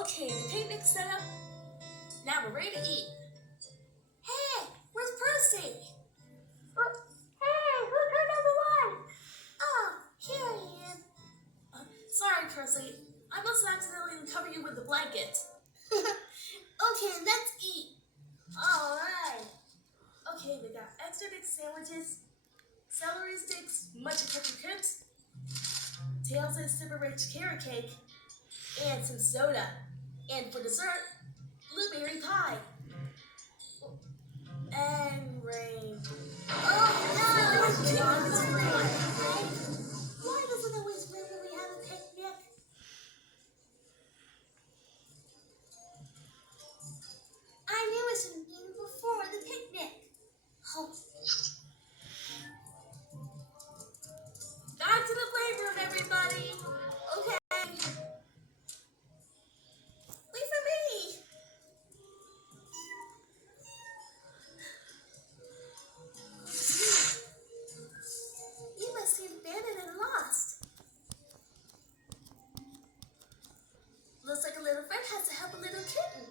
Okay, the picnic's set up. Now we're ready to eat. Hey, where's Percy? Hey, who turned on the light? Oh, here I am. Sorry, Percy. I must accidentally cover you with the blanket. Okay, let's eat. All right. Okay, we got extra big sandwiches, celery sticks, much ketchup chips, tails and super rich carrot cake, and some soda. And for dessert, blueberry pie. And rain. Oh no! It's rain. Why does it always rain when we have a picnic? I knew it should have been before the picnic. Oh. Back to the playroom, everybody. Okay. Wait for me. You must seem abandoned and lost. Looks like a little friend has to help a little kitten.